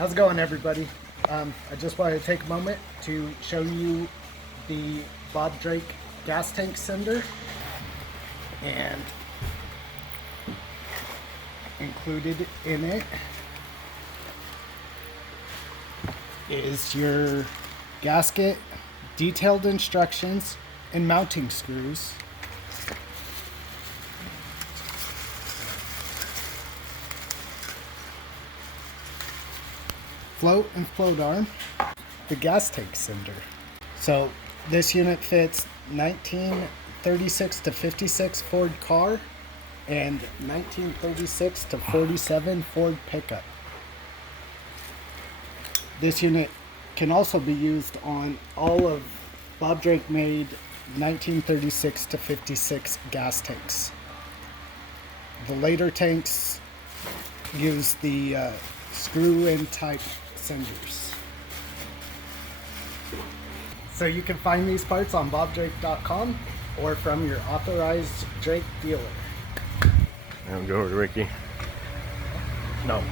How's it going, everybody? I just wanted to take a moment to show you the Bob Drake gas tank sender, and included in it is your gasket, detailed instructions, and mounting screws. Float and float arm, the gas tank sender. So this unit fits 1936 to 56 Ford car and 1936 to 47 Ford pickup. This unit can also be used on all of Bob Drake made 1936 to 56 gas tanks. The later tanks use the screw-in type senders. So you can find these parts on bobdrake.com or from your authorized Drake dealer. I'll go over to Ricky. No.